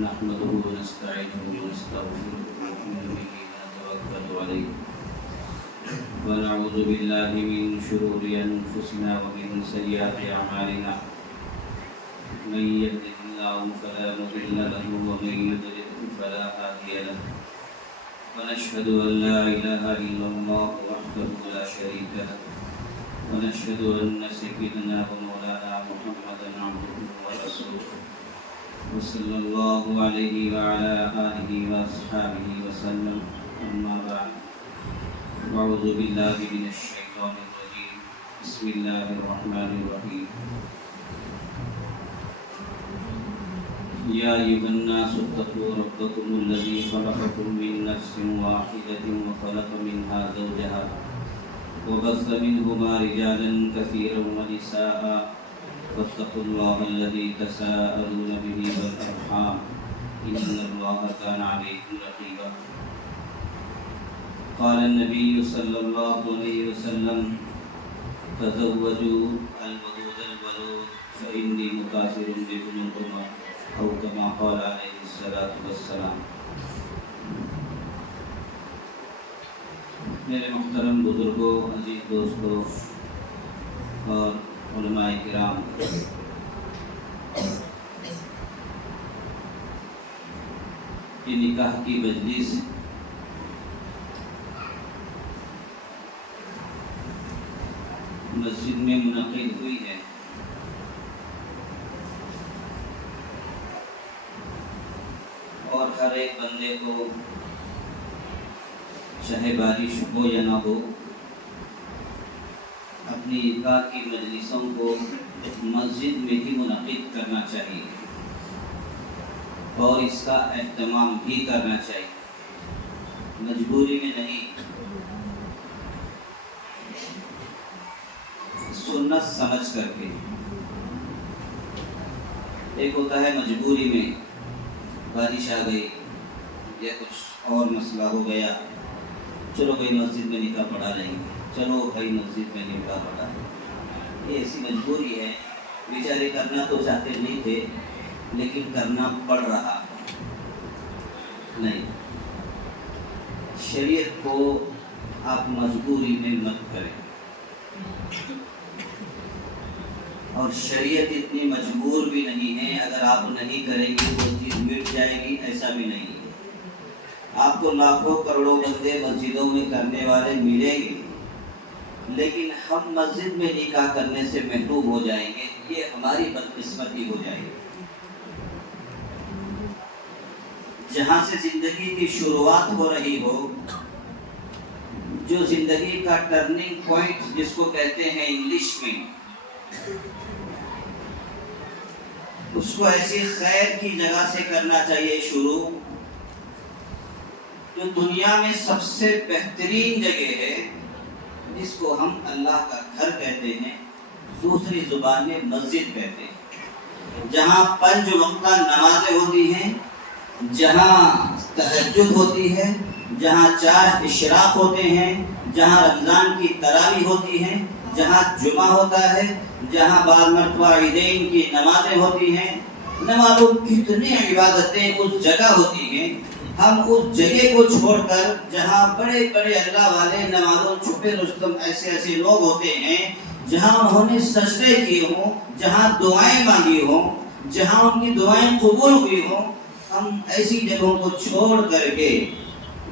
نحمده ونستعينه ونستغفره ونؤمن به ونتوكل عليه ونعوذ بالله من شرور أنفسنا ومن سيئات أعمالنا من يهده الله فلا مضل له ومن يضلل فلا هادي له ونشهد أن لا إله إلا الله وحده لا شريك له ونشهد أن سيدنا ومولانا محمدا عبده ورسوله وصلى الله عليه وعلى آله وأصحابه وسلم أما بعد أعوذ بالله من الشيطان الرجيم بسم الله الرحمن الرحيم يا أيها الناس اتقوا ربكم الذي خلقكم من نفس واحدة وخلق منها زوجها وبث منهما رجالا كثيرا ونساء واتقوا الله الذي تساءلون به والأرحام إن الله كان عليكم رقيبا قال النبي صلى الله عليه وسلم تزوجوا الودود الولود فإني مكاثر بكم الأمم أو كما قال عليه الصلاة والسلام. میرے محترم بزرگوں، عزیز دوستوں اور علماء کرام، یہ نکاح کی مجلس مسجد میں منعقد ہوئی ہے اور ہر ایک بندے کو چاہے بارش ہو یا نہ ہو اپنی نکاح کی مجلسوں کو مسجد میں ہی منعقد کرنا چاہیے اور اس کا اہتمام بھی کرنا چاہیے، مجبوری میں نہیں، سنت سمجھ کر کے۔ ایک ہوتا ہے مجبوری میں، بارش آ گئی یا کچھ اور مسئلہ ہو گیا، چلو بھائی مسجد میں نکاح پڑھا لیں گے، چلو بھائی مسجد میں نکاح پڑھا، یہ ایسی مجبوری ہے، بیچارے کرنا تو چاہتے نہیں تھے لیکن کرنا پڑ رہا نہیں۔ شریعت کو آپ مجبوری میں مت کریں، اور شریعت اتنی مجبور بھی نہیں ہے، اگر آپ نہیں کریں گے وہ چیز مٹ جائے گی، ایسا بھی نہیں ہے۔ آپ کو لاکھوں کروڑوں بندے مسجدوں میں کرنے والے ملیں گے لیکن ہم مسجد میں نکاح کرنے سے محروم ہو جائیں گے، یہ ہماری بدقسمتی ہو جائے گی۔ جہاں سے زندگی کی شروعات ہو رہی ہو، جو زندگی کا ٹرننگ پوائنٹ جس کو کہتے ہیں انگلش میں، اس کو ایسی خیر کی جگہ سے کرنا چاہیے شروع، جو دنیا میں سب سے بہترین جگہ ہے، جس کو ہم اللہ کا گھر کہتے ہیں، دوسری زبان میں مسجد کہتے ہیں، جہاں 5 وقتہ نمازیں ہوتی ہیں، جہاں تہجد ہوتی ہے، جہاں 4 اشراق ہوتے ہیں، جہاں رمضان کی تراویح ہوتی ہیں، جہاں جمعہ ہوتا ہے، جہاں بعض مرتبہ عیدین کی نمازیں ہوتی ہیں، نہ معلوم کتنی عبادتیں اس جگہ ہوتی ہیں۔ ہم اس جگہ کو چھوڑ کر جہاں بڑے بڑے اللہ والے نہ معلوم چھپے رستم ایسے لوگ ہوتے ہیں، جہاں انہوں نے سجدے کیے ہوں، جہاں دعائیں مانگی ہوں، جہاں ان کی دعائیں قبول ہوئی ہوں، ہم ایسی جگہوں کو چھوڑ کر کے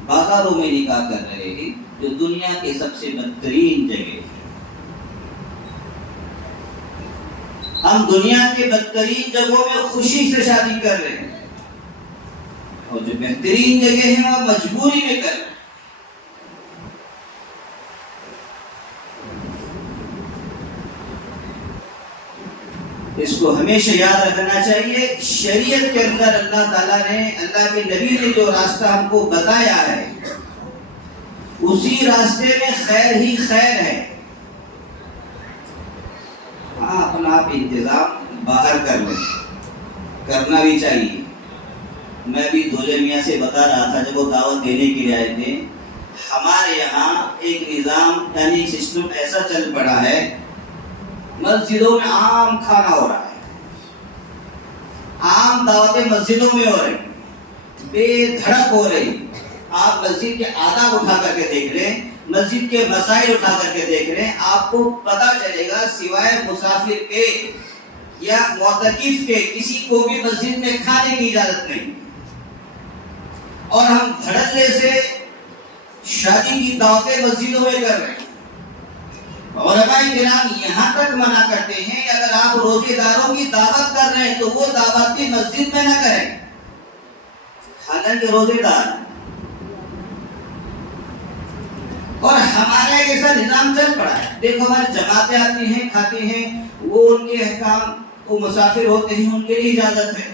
بازاروں میں نکاح کر رہے ہیں، جو دنیا کی سب سے بدترین جگہ ہے۔ ہم دنیا کے بدترین جگہوں میں خوشی سے شادی کر رہے ہیں، اور جو بہترین جگہ ہیں وہ مجبوری میں کر رہے ہیں۔ اس کو ہمیشہ یاد رکھنا چاہیے، شریعت کے اندر اللہ تعالیٰ نے، اللہ کے نبی نے جو راستہ ہم کو بتایا ہے، اسی راستے میں خیر ہی خیر ہے۔ ہاں، اپنا آپ انتظام باہر کر لیں، کرنا بھی چاہیے۔ میں بھی دھولے میاں سے بتا رہا تھا جب وہ دعوت دینے کے لیے آئے تھے، ہمارے یہاں ایک نظام یعنی سسٹم ایسا چل پڑا ہے، مسجدوں میں عام کھانا ہو رہا ہے، عام دعوتیں مسجدوں میں ہو رہی، بے دھڑک ہو رہی. آپ مسجد کے آداب اٹھا کر کے دیکھ لیں، مسجد کے مسائل اٹھا کر کے دیکھ لیں، آپ کو پتا چلے گا سوائے مسافر کے یا معتکف کے کسی کو بھی مسجد میں کھانے کی اجازت نہیں. اور ہم دھڑلے سے شادی کی دعوتیں مسجدوں میں کر رہے ہیں. علماء کرام یہاں تک منع کرتے ہیں کہ اگر آپ روزے داروں کی دعوت کر رہے ہیں تو وہ دعوت بھی مسجد میں نہ کریں، حالانکہ روزے دار. اور ہمارا ایک ایسا نظام چل پڑا ہے، دیکھو ہماری جماعتیں آتی ہیں کھاتی ہیں، وہ ان کے احکام، وہ مسافر ہوتے ہیں ان کے لیے اجازت ہے،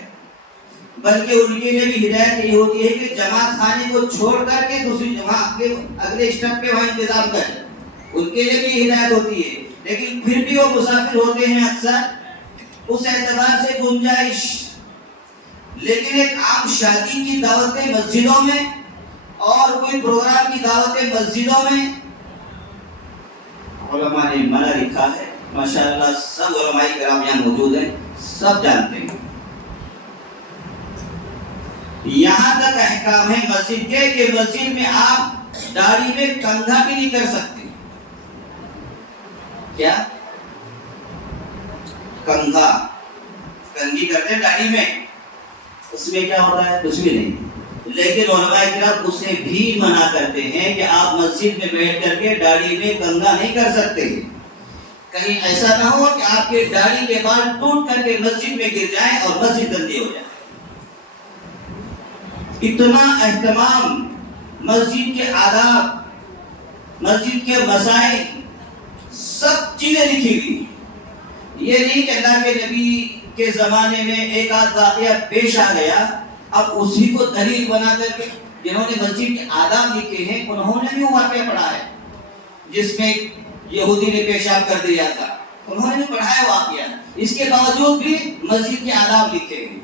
بلکہ ان کے لیے بھی ہدایت یہ ہوتی ہے کہ جماعت خانے کو چھوڑ کر کے دوسری جماعت کے اگلے اسٹیپ پہ وہاں انتظام کریں، ان کے لیے بھی ہدایت ہوتی ہے. لیکن پھر بھی وہ مسافر ہوتے ہیں اکثر، اس اعتبار سے گنجائش. لیکن ایک عام شادی کی دعوتیں مسجدوں میں اور کوئی پروگرام کی دعوتیں مسجدوں میں، علماء نے منع لکھا ہے. ماشاءاللہ سب علماء کرام یہاں موجود ہیں، سب جانتے ہیں. یہاں تک احکام ہے مسجد کے کہ مسجد میں آپ داڑھی میں کنگھا بھی نہیں کر سکتے. کیا کنگھا، کنگھی کرتے ہیں داڑھی میں، اس میں کیا ہوتا ہے؟ کچھ بھی نہیں. لیکن علماء کرام اسے بھی منع کرتے ہیں کہ آپ مسجد میں بیٹھ کر کے داڑھی میں کنگھا نہیں کر سکتے. کہیں ایسا نہ ہو کہ آپ کے داڑھی کے بال ٹوٹ کر کے مسجد میں گر جائیں اور مسجد گندی ہو جائے. اتنا اہتمام مسجد کے آداب، مسجد کے مسائل، سب چیزیں لکھی ہوئی. یہ نہیں کہ اللہ کے نبی کے زمانے میں ایک آدھ واقعہ پیش آ گیا، اب اسی کو دلیل بنا کر کے جنہوں نے مسجد کے آداب لکھے ہیں انہوں نے بھی وہ واقعہ پڑھا ہے جس میں یہودی نے پیشاب کر دیا تھا، انہوں نے پڑھا ہے واقعہ. اس کے باوجود بھی مسجد کے آداب لکھے ہیں.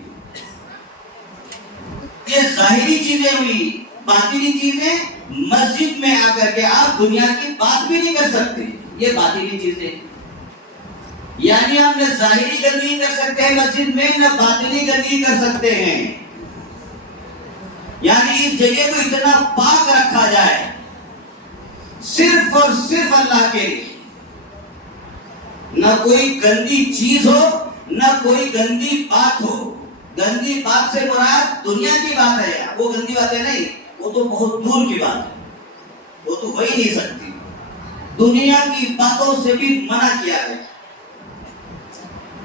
یہ ظاہری چیزیں ہوئی، باطنی چیزیں مسجد میں آ کر کے آپ دنیا کی بات بھی نہیں کر سکتے. یہ باطنی چیزیں، یعنی آپ نہ ظاہری گندگی کر سکتے ہیں مسجد میں، نہ باطنی گندگی کر سکتے ہیں. یعنی اس جگہ کو اتنا پاک رکھا جائے صرف اور صرف اللہ کے لیے. نہ کوئی گندی چیز ہو، نہ کوئی گندی بات ہو. گندی بات سے مراد دنیا کی بات ہے، وہ گندی باتیں نہیں، وہ تو بہت دور کی بات ہے، وہ تو ہو ہی نہیں سکتی. دنیا کی باتوں سے بھی منع کیا ہے.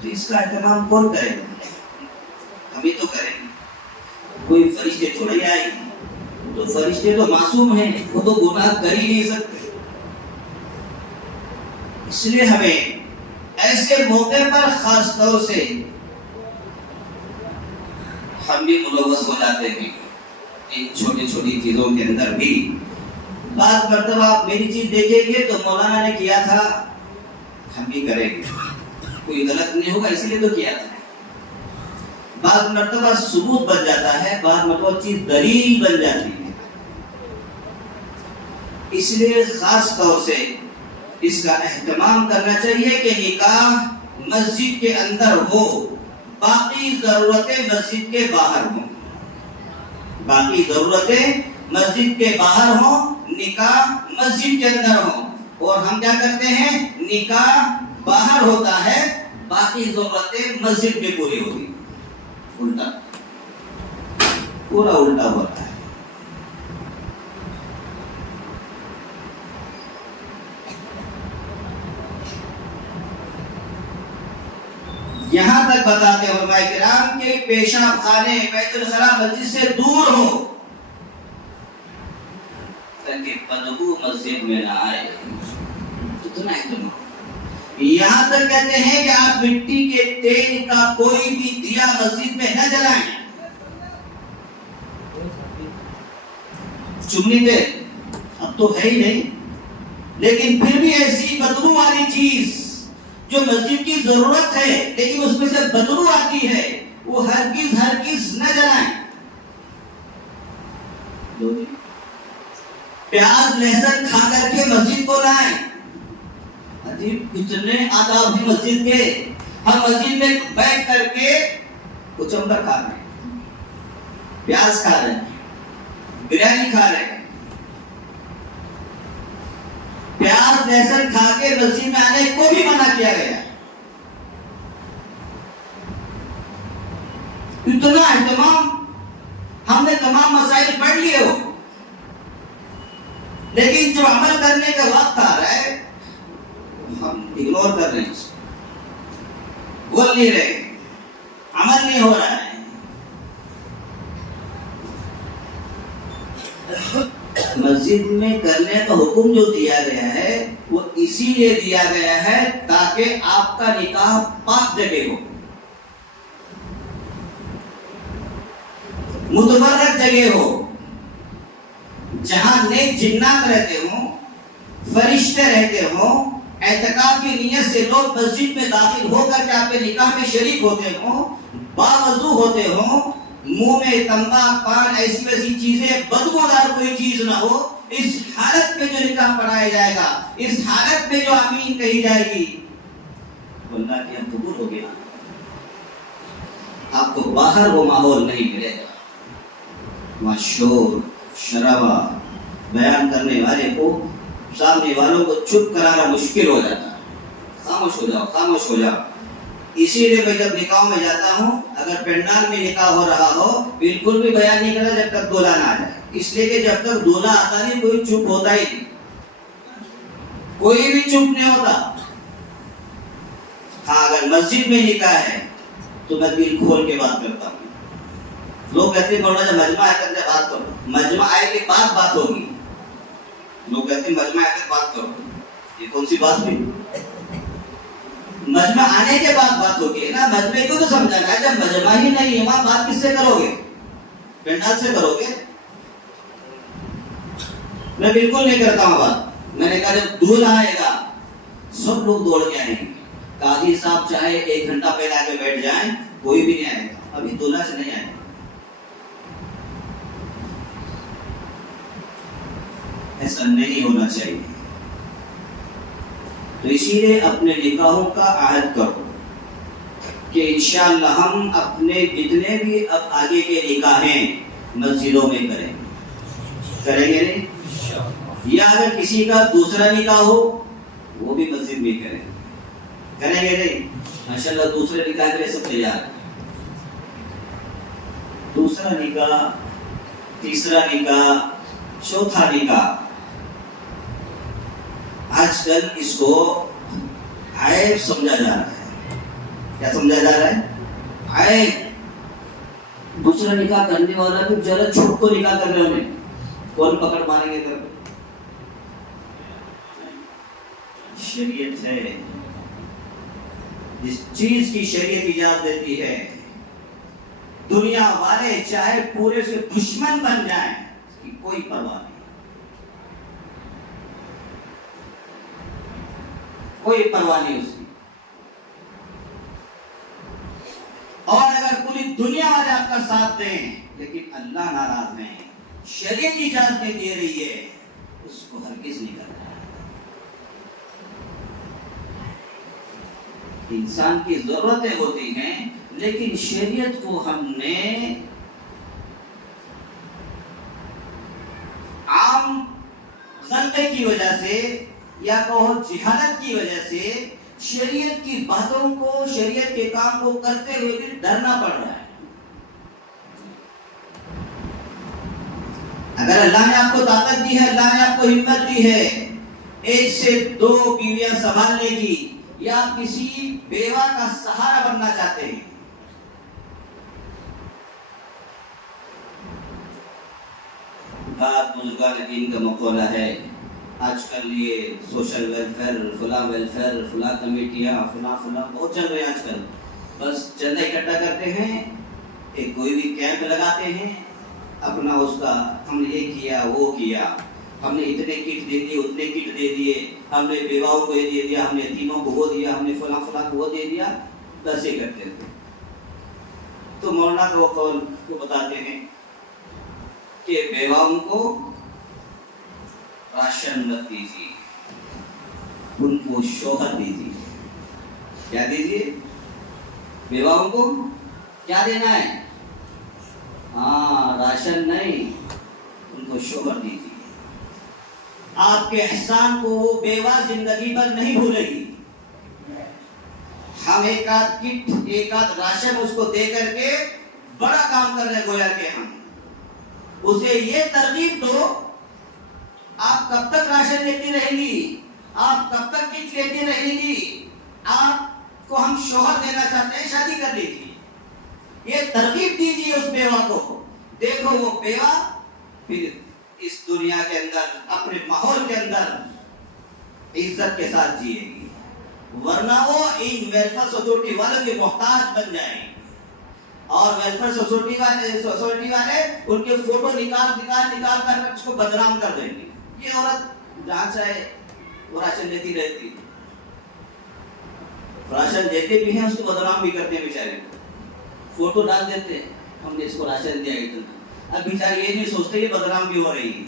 تو اس کا اہتمام کون کرے گا؟ ہم ہی تو کریں گے. کوئی فرشتے تھوڑے آئے گی، تو فرشتے تو معصوم ہیں، وہ تو گناہ کر ہی نہیں سکتے. اس لیے ہمیں ایسے موقع پر خاص طور سے ہم بھی ملوث ہو جاتے ہیں ان چھوٹی چھوٹی چیزوں کے اندر بھی. بعض مرتبہ آپ میری چیز دیکھیں گے تو مولانا نے کیا تھا، ہم بھی کریں گے، کوئی غلط نہیں ہوگا اسی لیے تو کیا تھا. بعض مرتبہ ثبوت بن جاتا ہے، بعض مرتبہ چیز دلیل بن جاتی ہے. اس لیے خاص طور سے اس کا اہتمام کرنا چاہیے کہ نکاح مسجد کے اندر ہو، باقی ضرورتیں مسجد کے باہر ہوں. باقی ضرورتیں مسجد کے باہر ہوں، نکاح مسجد کے اندر ہوں. اور ہم کیا کرتے ہیں؟ نکاح باہر ہوتا ہے، باقی ضرورتیں مسجد میں پوری ہوتی. الٹا، پورا الٹا ہوتا ہے. یہاں تک بتاتے ہیں علماء کرام کہ پیشاب خانے بیت الخلا مسجد سے دور ہو تاکہ بدبو مسجد میں نہ آئے. اتنا اہتمام. یہاں تک کہتے ہیں کہ آپ مٹی کے تیل کا کوئی بھی دیا مسجد میں نہ جلائیں. چمنی تیل اب تو ہے ہی نہیں، لیکن پھر بھی ایسی بدبو والی چیز جو مسجد کی ضرورت ہے لیکن اس میں سے بدبو آتی ہے، وہ ہرگز نہ جلائیں. پیاز لہسن کھا کر کے مسجد کو لائیں. عجیب اتنے آداب ہیں مسجد کے. ہم مسجد میں بیٹھ کر کے کچمبر کھا رہے ہیں، پیاز کھا رہے ہیں، بریانی کھا رہے ہیں. پیاز لہسن کھا کے مسجد میں آنے کو بھی منع کیا گیا. اتنا اہتمام، ہم نے تمام مسائل پڑھ لیے ہو، لیکن جو عمل کرنے کا وقت آ رہا ہے ہم اگنور کر رہے ہیں، بول نہیں رہے، عمل نہیں ہو رہا ہے. مسجد میں کرنے کا حکم جو دیا گیا ہے وہ اسی لیے دیا گیا ہے تاکہ آپ کا نکاح پاک جگہ ہو، متبرک جگہ ہو، جہاں نیک جنات رہتے ہوں، فرشتے رہتے ہوں. اعتکاف کی نیت سے لوگ مسجد میں داخل ہو کر کے آپ کے نکاح میں شریک ہوتے ہوں، باوضو ہوتے ہوں، منہ میں تمباک، پان، ایسی ویسی چیزیں، بدبودار کوئی چیز نہ ہو. اس حالت میں جو نکاح پڑھایا جائے گا، اس حالت میں جو آمین کہی جائے گی، اللہ کی ہم قبول ہو گیا. آپ کو باہر وہ ماحول نہیں ملے گا، وہاں شور شرابہ، بیان کرنے والے کو، سامنے والوں کو چپ کرانا مشکل ہو جاتا ہے. خاموش ہو جاؤ، خاموش ہو جاؤ. اسی لیے میں جب نکاح میں جاتا ہوں، اگر پنڈال میں نکاح ہو رہا ہو، بالکل بھی بیان نہیں کرتا جب تک دولہا نہ آ جائے. اس لیے کہ جب تک دولہا آتا نہیں کوئی چپ ہوتا ہی نہیں، کوئی بھی چپ نہیں ہوتا. ہاں اگر مسجد میں نکاح ہے تو میں دل کھول کے بات کرتا ہوں. لوگ کہتے ہیں مولانا جب مجمع آئے کر بات کرو، مجمع آئے کے بعد بات ہوگی. لوگ کہتے ہیں مجمع آئے کر بات کرو، یہ کون سی بات ہوئی؟ مجمع آنے کے بعد بات ہوگی نا. مجمع کو تو سمجھانا ہے، جب مجمع ہی نہیں ہے وہاں بات کس سے کرو گے؟ پنڈال سے کرو گے؟ میں بالکل نہیں کرتا ہوں بات. میں نے کہا جب دولہا آئے گا سب لوگ دوڑ کے آئیں گے. قاضی صاحب چاہے 1 گھنٹہ پہلے آ کے بیٹھ جائیں، کوئی بھی نہیں آئے گا. ابھی دولہا سے نہیں آئے گا. ایسا نہیں ہونا چاہیے. تو اسی لیے اپنے نکاحوں کا عہد کرو کہ انشاءاللہ ہم اپنے جتنے بھی اب آگے کے نکاح ہیں مسجدوں میں کریں گے نہیں؟ یا اگر کسی کا دوسرا نکاح ہو وہ بھی مسجد میں کریں گے نہیں؟ ماشاءاللہ دوسرے نکاح کے لیے سب تیار ہیں. دوسرا نکاح، تیسرا نکاح، چوتھا نکاح، آج کل اس کو عیب سمجھا جا رہا ہے. کیا سمجھا جا رہا ہے؟ عیب. دوسرا نکاح کرنے والا بھی ذرا چھوٹ کو نکاح کر رہے ہیں، کون پکڑ ماریں گے کر. شریعت ہے، جس چیز کی شریعت اجازت دیتی ہے دنیا والے چاہے پورے سے دشمن بن جائیں اس کی کوئی پرواہ نہیں، کوئی پرواہ نہیں اس کی. اور اگر پوری دنیا والے آپ کا ساتھ دیں لیکن اللہ ناراض نہیں، شریعت کی اجازت نہیں دے رہی ہے، اس کو ہرگز نہیں کرنا. انسان کی ضرورتیں ہوتی ہیں لیکن شریعت کو ہم نے عام غلطے کی وجہ سے یا کہو جہالت کی وجہ سے شریعت کی باتوں کو، شریعت کے کام کو کرتے ہوئے بھی ڈرنا پڑ رہا ہے. اگر اللہ نے آپ کو طاقت دی ہے، اللہ نے آپ کو ہمت دی ہے 1 سے 2 بیویاں سنبھالنے کی، یا کسی بیوہ کا سہارا بننا چاہتے ہیں، بات بزرگان دین کا مقولہ ہے. آج کل یہ سوشل ویلفیئر، فلاں کمیٹیاں، فلاں بہت چل رہے ہیں آج کل. بس چندہ اکٹھا کرتے ہیں، ایک کوئی بھی کیمپ لگاتے ہیں، اپنا اس کا ہم نے یہ کیا وہ کیا، ہم نے اتنے کٹ دے دیے، اتنے کٹ دے دیے، ہم نے بیواؤں کو یہ دے دیا، ہم نے یتیموں کو وہ دیا، ہم نے فلاں کو وہ دے دیا. بس یہ کرتے تھے. تو مولانا کا وہ قول کو بتاتے ہیں کہ بیواؤں کو راشن مت دیجیے، ان کو شوہر دیجیے. کیا دیجیے؟ بیواؤں کو کیا دینا ہے؟ ہاں راشن نہیں، ان کو شوہر دیجیے۔ آپ کے احسان کو وہ بیوہ زندگی بھر نہیں بھولے گی۔ ہم ایک آدھ کٹ، ایک آدھ راشن اس کو دے کر کے بڑا کام کر رہے گویا کہ ہم اسے یہ ترغیب دو، آپ کب تک راشن لیتی رہیں گی، آپ کب تک کٹ لیتی رہیں گی، آپ کو ہم شوہر دینا چاہتے ہیں، شادی کر لیجیے۔ یہ ترغیب دیجیے اس بیوہ کو، دیکھو وہ بیوہ پھر اس دنیا کے اندر اپنے ماحول کے اندر عزت کے ساتھ جیے گی، ورنہ وہ ان ویلفیئر سوسائٹی والوں کے محتاج بن جائیں گے، اور ویلفیئر سوسائٹی والے ان کے فوٹو نکال کر اس کو بدنام کر دیں گے۔ یہ عورت جہاں چاہے وہ راشن دیتی رہتی، راشن دیتے بھی ہیں، اس کو بدنام بھی کرتے ہیں، بیچارے فوٹو ڈال دیتے ہیں، ہم نے اس کو راشن دیا اتنا، اب بیچارے یہ نہیں سوچتے یہ بدنام بھی ہو رہی ہے،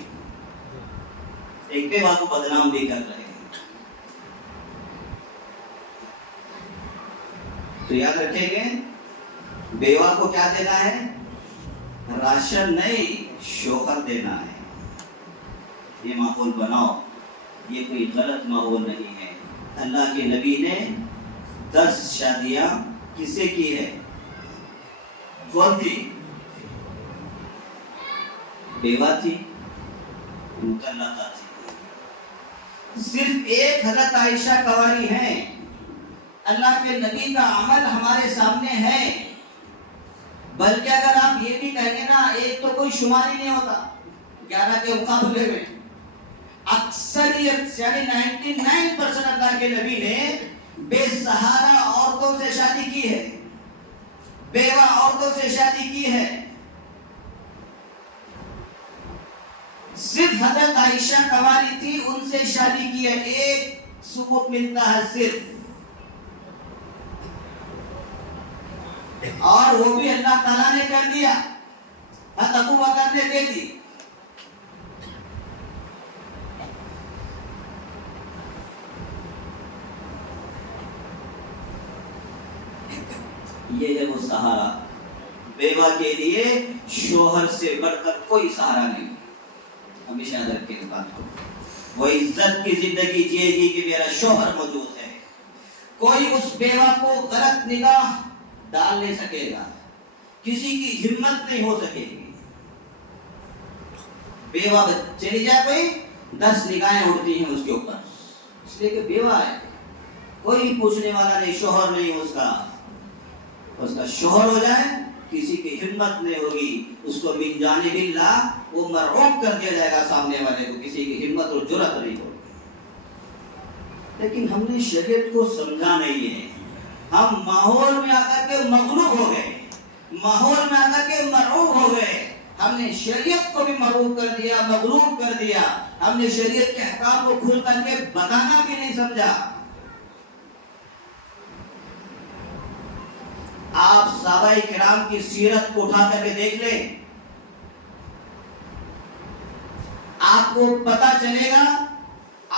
ایک بیوہ کو بدنام بھی کر رہے ہیں۔ تو یاد رکھیں گے بیوہ کو کیا دینا ہے؟ راشن نہیں، شوہر دینا ہے۔ یہ ماحول بناؤ، یہ کوئی غلط ماحول نہیں ہے۔ اللہ کے نبی نے 10 شادیاں کس سے کی ہے؟ کون تھی؟ بیوہ تھی، مطلقہ تھی۔ صرف ایک حضرت عائشہ کنواری ہیں۔ اللہ کے نبی کا عمل ہمارے سامنے ہے، بلکہ اگر آپ یہ بھی کہیں گے نا، ایک تو کوئی شمار ہی نہیں ہوتا 11 کے مقابلے میں، اکثریت یعنی 99% اللہ کے نبی نے بے سہارا عورتوں سے شادی کی ہے، بیوہ عورتوں سے شادی کی ہے۔ صرف حضرت عائشہ کنواری تھی، ان سے شادی کی ہے، ایک ثبوت ملتا ہے صرف، اور وہ بھی اللہ تعالیٰ نے کر دیا، حضرت ابو بکر نے دے دی۔ یہ ہے وہ سہارا، بیوہ کے لیے شوہر سے بڑھ کر کوئی سہارا نہیں۔ ہمیشہ یاد رکھیں اس بات کو، وہ عزت کی زندگی جیے گی کہ میرا شوہر موجود ہے، کوئی اس بیوہ کو غلط نگاہ ڈال نہیں سکے گا، کسی کی ہمت نہیں ہو سکے گی۔ بیوہ چلی جائے کوئی 10 نگاہیں اڑتی ہیں اس کے اوپر، اس لیے کہ بیوہ ہے، کوئی پوچھنے والا نہیں، شوہر نہیں اس کا شوہر ہو جائے کسی کی ہمت نہیں ہوگی، اس کو من جانب اللہ وہ مرعوب کر دیا جائے گا، سامنے والے کو کسی کی ہمت اور جرأت نہیں ہوگی۔ لیکن ہم نے شریعت کو سمجھا نہیں ہے، ہم ماحول میں آ کر کے مغلوب ہو گئے، ماحول میں آ کر کے مرعوب ہو گئے، ہم نے شریعت کو بھی مرعوب کر دیا، مغلوب کر دیا، ہم نے شریعت کے احکام کو کھل کر کے بتانا بھی نہیں سمجھا۔ آپ صحابہ کرام کی سیرت کو اٹھا کر کے دیکھ لیں، آپ کو پتا چلے گا،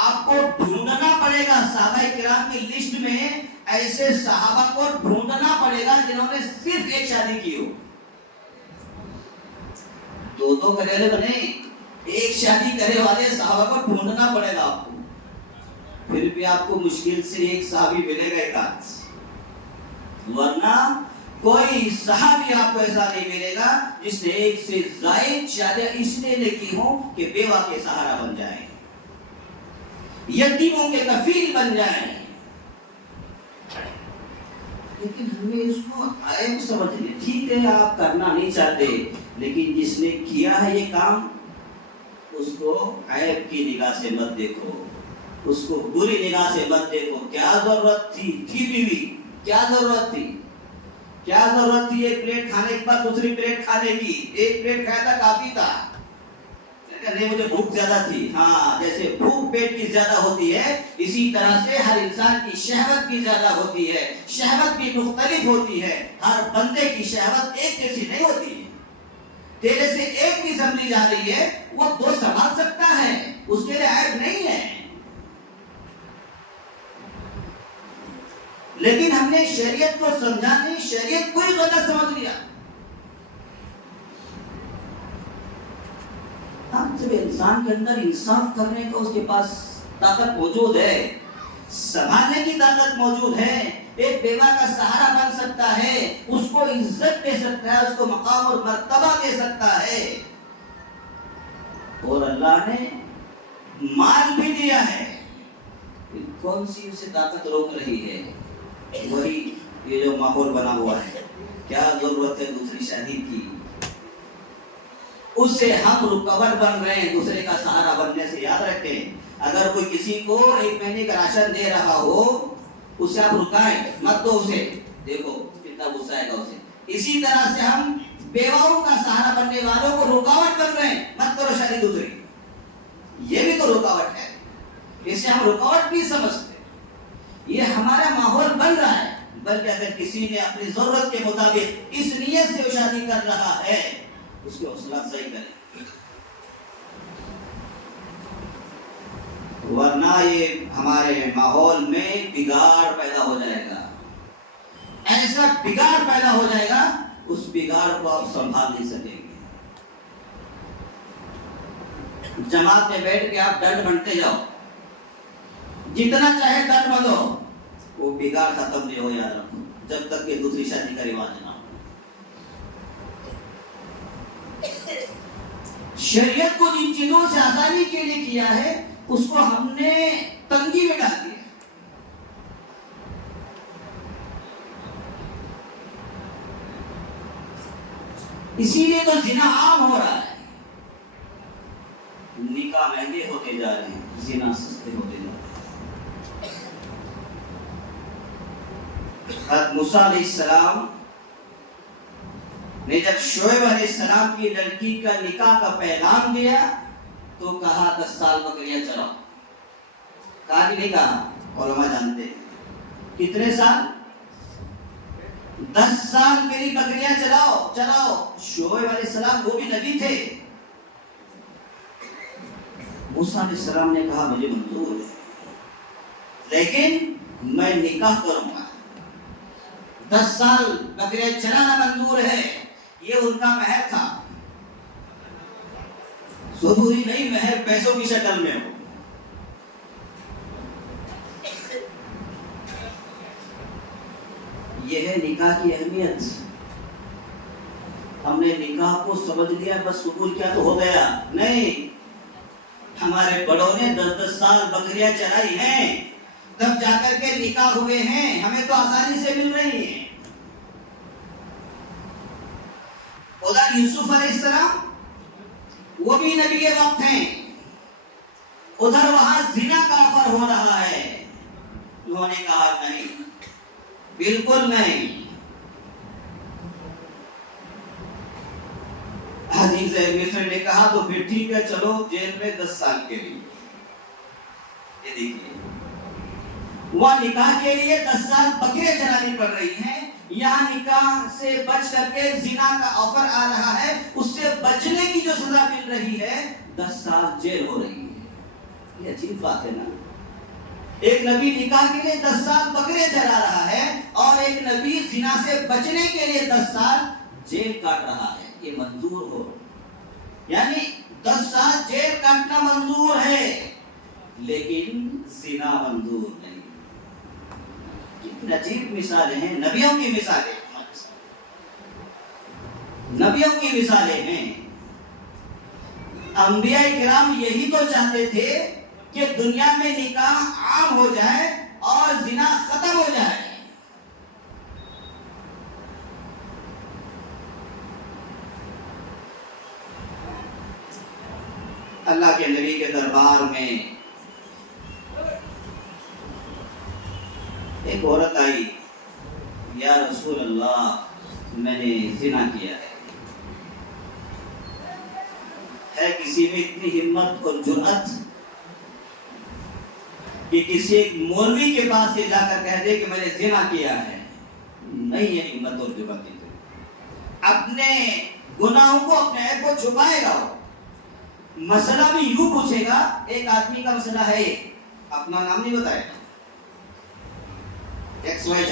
آپ کو ڈھونڈنا پڑے گا صحابہ کرام کی لسٹ میں، ایسے صحابہ کو ڈھونڈنا پڑے گا جنہوں نے صرف ایک شادی کی ہو، 2 کرے تو نہیں، ایک شادی کرے والے صحابہ کو ڈھونڈنا پڑے گا آپ کو، پھر بھی آپ کو مشکل سے ایک صحابی ملے گا ایک آدھ، ورنہ کوئی صحابی آپ کو ایسا نہیں ملے گا جس نے ایک سے زائد شادیاں اس لیے نہیں کی ہوں کہ بیوہ کے سہارا بن جائیں، یتیموں کے کفیل بن جائیں۔ لیکن ہمیں اس کو عیب سمجھنے، ٹھیک ہے آپ کرنا نہیں چاہتے، لیکن جس نے کیا ہے یہ کام اس کو عیب کی نگاہ سے مت دیکھو، اس کو بری نگاہ سے مت دیکھو۔ کیا ضرورت تھی بیوی، کیا ضرورت تھی، کیا ضرورت تھی ایک پلیٹ کھانے کے بعد دوسری پلیٹ کھانے کی؟ ایک پلیٹ کھایا تھا کافی تھا، نہیں مجھے بھوک زیادہ تھی۔ ہاں، جیسے بھوک پیٹ کی زیادہ ہوتی ہے، اسی طرح سے ہر انسان کی شہوت بھی زیادہ ہوتی ہے، شہوت بھی مختلف ہوتی ہے، ہر بندے کی شہوت ایک جیسی نہیں ہوتی ہے۔ تیرے سے ایک بھی سمجھی جا رہی ہے، وہ 2 سنبھال سکتا ہے، اس کے لیے عیب نہیں ہے۔ لیکن ہم نے شریعت کو سمجھا نہیں، شریعت کو ہی غلط سمجھ لیا. جب انسان کے اندر انصاف کرنے کا اس کے پاس طاقت موجود ہے، سنبھالنے کی طاقت موجود ہے، ایک بیوہ کا سہارا بن سکتا ہے، اس کو عزت دے سکتا ہے، اس کو مقام اور مرتبہ دے سکتا ہے، اور اللہ نے مال بھی دیا ہے، کون سی اسے طاقت روک رہی ہے؟ وہی یہ جو ماحول بنا ہوا ہے. کیا ضرورت ہے دوسری شادی کی؟ اس سے ہم رکاوٹ بن رہے ہیں دوسرے کا سہارا بننے سے. یاد رکھیں، اگر کوئی کسی کو 1 مہینے کا راشن دے رہا ہو، اس سے آپ رکائیں مت دو اسے، دیکھو کتنا غصہ آئے گا اسے. اسی طرح سے ہم بیواؤں کا سہارا بننے والوں کو رکاوٹ بن رہے ہیں، مت کرو شادی دوسری. یہ بھی تو رکاوٹ ہے، اسے ہم رکاوٹ نہیں سمجھتے. یہ ہمارا ماحول بن رہا ہے. بلکہ اگر کسی نے اپنی ضرورت کے مطابق اس نیت سے شادی کر رہا ہے، اس کی حوصلہ افزائی کریں، ورنہ یہ ہمارے ماحول میں بگاڑ پیدا ہو جائے گا. ایسا بگاڑ پیدا ہو جائے گا، اس بگاڑ کو آپ سنبھال نہیں سکیں گے. جماعت میں بیٹھ کے آپ ڈنڈ بنتے جاؤ، جتنا چاہے ڈنڈ بندو، وہ بگاڑ ختم نہیں ہو. یاد رکھو، جب تک کہ دوسری شادی کا رواج نہ ہو. شریعت کو جن چیزوں سے آسانی کے لیے کیا ہے، اس کو ہم نے تنگی میں ڈال دیا. اسی لیے تو زنا عام ہو رہا ہے، نکاح مہنگے ہوتے جا رہے ہیں، زنا سستے ہوتے جا رہے ہیں. حضرت موسیٰ علیہ السلام نے جب شعیب علیہ السلام کی لڑکی کا نکاح کا پیغام دیا تو کہا 10 سال بکریاں چلاؤ. کہا کہ نہیں کہا؟ علماء جانتے ہیں کتنے سال؟ 10 سال میری بکریاں چلاؤ چلاؤ. شعیب علیہ السلام وہ بھی نبی تھے. موسیٰ علیہ السلام نے کہا مجھے منظور ہے، لیکن میں نکاح کروں گا. 10 سال بکریاں چلانا منظور ہے. یہ ان کا مہر تھا، ضروری نہیں مہر پیسوں کی شکل میں ہو. یہ ہے نکاح کی اہمیت. ہم نے نکاح کو سمجھ لیا بس قبول کیا تو ہو گیا. نہیں، ہمارے بڑوں نے 10 سال بکریاں چلائی ہیں، تب جا کر کے نکاح ہوئے ہیں. ہمیں تو آسانی سے مل رہی ہیں. ادھر یوسف علیہ السلام وہ بھی نبی وقت ہیں، ادھر وہاں زنا کا آفر ہو رہا ہے. انہوں نے کہا نہیں، بالکل نہیں. حدیث مصر نے کہا تو پھر ٹھیک ہے، چلو جیل میں 10 سال کے لیے. یہ دیکھیے، وہاں نکاح کے لیے 10 سال بکریاں چلانی پڑ رہی ہیں، یہاں نکاح سے بچ کر کے زنا کا آفر آ رہا ہے. اس سے بچنے کی جو سزا مل رہی ہے 10 سال جیل ہو رہی ہے. یہ عجیب بات ہے نا. ایک نبی نکاح کے لیے 10 سال بکریاں چلا رہا ہے، اور ایک نبی زنا سے بچنے کے لیے 10 سال جیل کاٹ رہا ہے. یہ منظور ہو، یعنی 10 سال جیل کاٹنا منظور ہے، لیکن زنا منظور نہیں. کتنی عجیب مثالیں ہیں، نبیوں کی مثالیں، نبیوں کی مثالیں ہیں. انبیاء کرام یہی تو چاہتے تھے کہ دنیا میں نکاح عام ہو جائے اور زنا ختم ہو جائے. اللہ کے نبی کے دربار میں ایک عورت آئی، یا رسول اللہ میں نے زنا کیا ہے کسی میں اتنی ہمت اور جرأت کہ کسی ایک مولوی کے پاس یہ جا کر کہہ دے کہ میں نے زنا کیا ہے؟ نہیں ہے ہمت اور جرأت. اپنے گناہوں کو، اپنے عیب کو چھپائے گا. مسئلہ بھی یوں پوچھے گا، ایک آدمی کا مسئلہ ہے، اپنا نام نہیں بتائے گا، XYZ,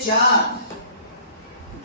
4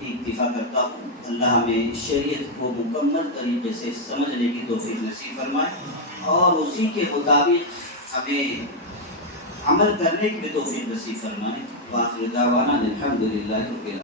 اکتفا کرتا ہوں. اللہ ہمیں شریعت کو مکمل طریقے سے سمجھنے کی توفیق نصیب فرمائے اور اسی کے مطابق ہمیں عمل کرنے کی بھی توفیق نصیب فرمائے. وآخر دعوانا الحمدللہ رب العالمین.